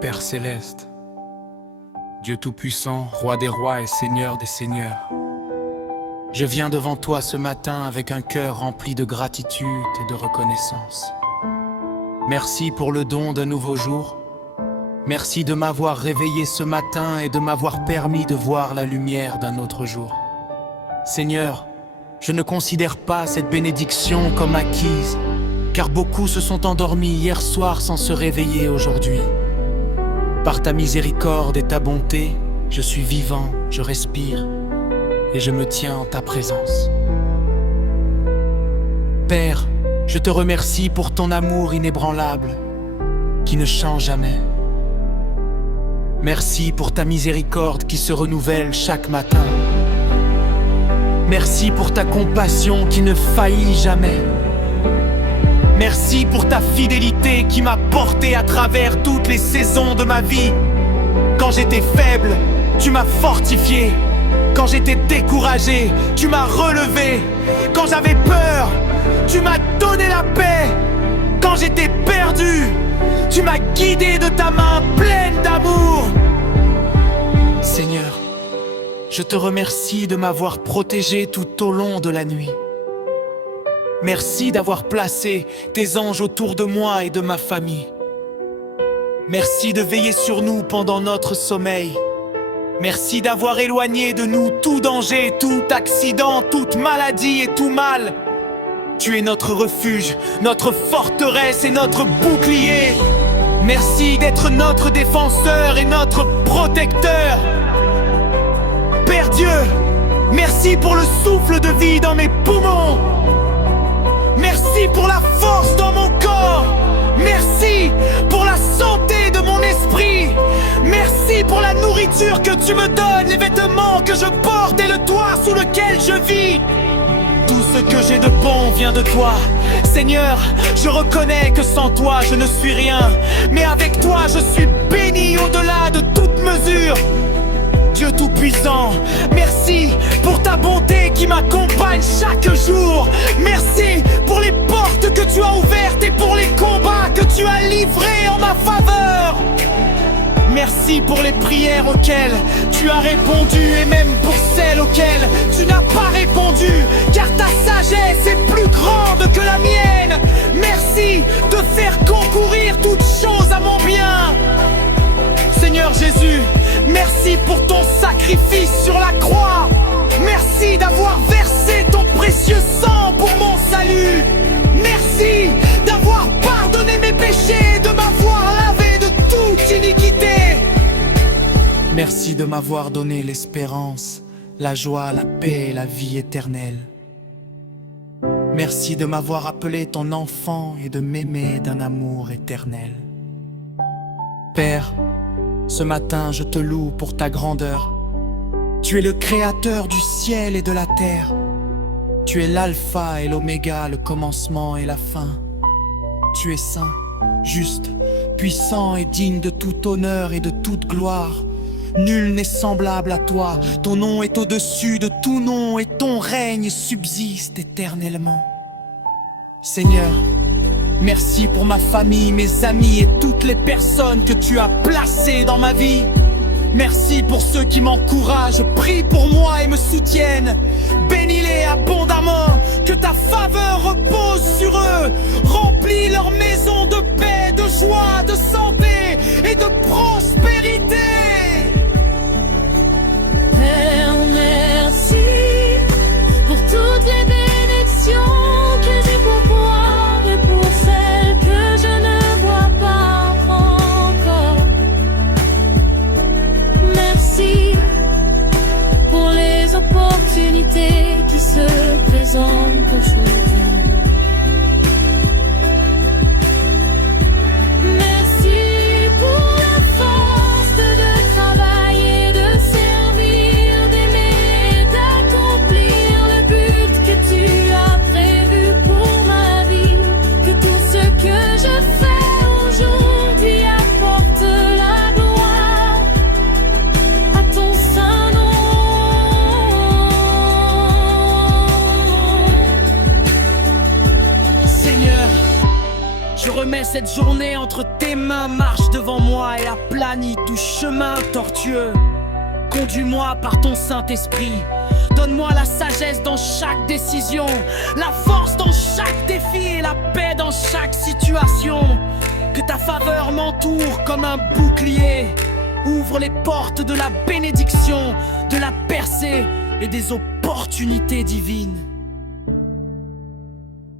Père céleste, Dieu tout-puissant, roi des rois et seigneur des seigneurs, je viens devant toi ce matin avec un cœur rempli de gratitude et de reconnaissance. Merci pour le don d'un nouveau jour. Merci de m'avoir réveillé ce matin et de m'avoir permis de voir la lumière d'un autre jour. Seigneur, je ne considère pas cette bénédiction comme acquise, car beaucoup se sont endormis hier soir sans se réveiller aujourd'hui. Par ta miséricorde et ta bonté, je suis vivant, je respire et je me tiens en ta présence. Père, je te remercie pour ton amour inébranlable, qui ne change jamais. Merci pour ta miséricorde qui se renouvelle chaque matin. Merci pour ta compassion qui ne faillit jamais. Merci pour ta fidélité qui m'a porté à travers toutes les saisons de ma vie. Quand j'étais faible, tu m'as fortifié. Quand j'étais découragé, tu m'as relevé. Quand j'avais peur, tu m'as donné la paix. Quand j'étais perdu, tu m'as guidé de ta main pleine d'amour. Seigneur, je te remercie de m'avoir protégé tout au long de la nuit. Merci d'avoir placé tes anges autour de moi et de ma famille. Merci de veiller sur nous pendant notre sommeil. Merci d'avoir éloigné de nous tout danger, tout accident, toute maladie et tout mal. Tu es notre refuge, notre forteresse et notre bouclier. Merci d'être notre défenseur et notre protecteur. Père Dieu, merci pour le souffle de vie dans mes poumons. Merci pour la force dans mon corps. Merci pour la santé de mon esprit. Merci pour la nourriture que tu me donnes, les vêtements que je porte et le toit sous lequel je vis. Tout ce que j'ai de bon vient de toi. Seigneur, je reconnais que sans toi je ne suis rien. Mais avec toi je suis béni au-delà de toute mesure. Dieu tout-puissant, merci pour ta bonté qui m'accompagne chaque jour. Merci pour les portes que tu as ouvertes et pour les combats que tu as livrés en ma faveur. Merci pour les prières auxquelles tu as répondu et même pour celles auxquelles tu n'as pas répondu, car ta sagesse est plus grande que la mienne. Merci de faire concourir toutes choses à mon bien. Seigneur Jésus, merci pour ton sacrifice sur la croix. Merci d'avoir versé ton précieux sang pour mon salut. Merci d'avoir pardonné mes péchés, de m'avoir lavé de toute iniquité. Merci de m'avoir donné l'espérance, la joie, la paix et la vie éternelle. Merci de m'avoir appelé ton enfant et de m'aimer d'un amour éternel. Père, ce matin, je te loue pour ta grandeur. Tu es le créateur du ciel et de la terre. Tu es l'alpha et l'oméga, le commencement et la fin. Tu es saint, juste, puissant et digne de tout honneur et de toute gloire. Nul n'est semblable à toi. Ton nom est au-dessus de tout nom et ton règne subsiste éternellement. Seigneur, merci pour ma famille, mes amis et toutes les personnes que tu as placées dans ma vie. Merci pour ceux qui m'encouragent, prient pour moi et me soutiennent. Bénis-les abondamment, que ta faveur repose sur eux. Remplis leur maison de paix, de joie, de santé et de prospérité. Père, merci pour toutes les bénédictions que j'ai pour voir et pour celles que je ne vois pas encore. Merci pour les opportunités qui se présentent aujourd'hui. Je remets cette journée entre tes mains, marche devant moi et aplanis tout chemin tortueux. Conduis-moi par ton Saint-Esprit. Donne-moi la sagesse dans chaque décision, la force dans chaque défi et la paix dans chaque situation. Que ta faveur m'entoure comme un bouclier. Ouvre les portes de la bénédiction, de la percée et des opportunités divines.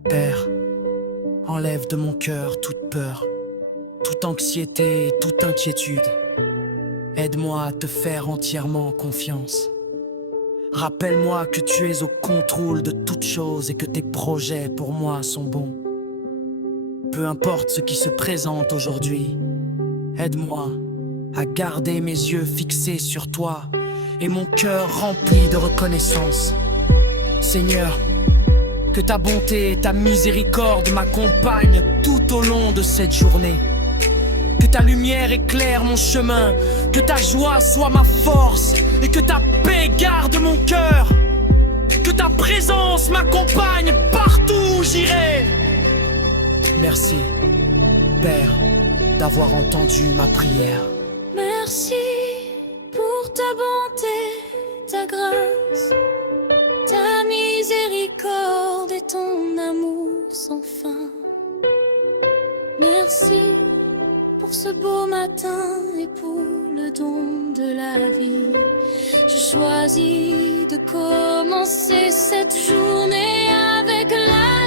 Père, enlève de mon cœur toute peur, toute anxiété et toute inquiétude. Aide-moi à te faire entièrement confiance. Rappelle-moi que tu es au contrôle de toutes choses et que tes projets pour moi sont bons. Peu importe ce qui se présente aujourd'hui, aide-moi à garder mes yeux fixés sur toi et mon cœur rempli de reconnaissance. Seigneur, que ta bonté et ta miséricorde m'accompagnent tout au long de cette journée. Que ta lumière éclaire mon chemin, que ta joie soit ma force et que ta paix garde mon cœur. Que ta présence m'accompagne partout où j'irai. Merci, Père, d'avoir entendu ma prière. Merci pour ta bonté, ta grâce, ta miséricorde et ton amour sans fin. Merci pour ce beau matin et pour le don de la vie. Je choisis de commencer cette journée avec la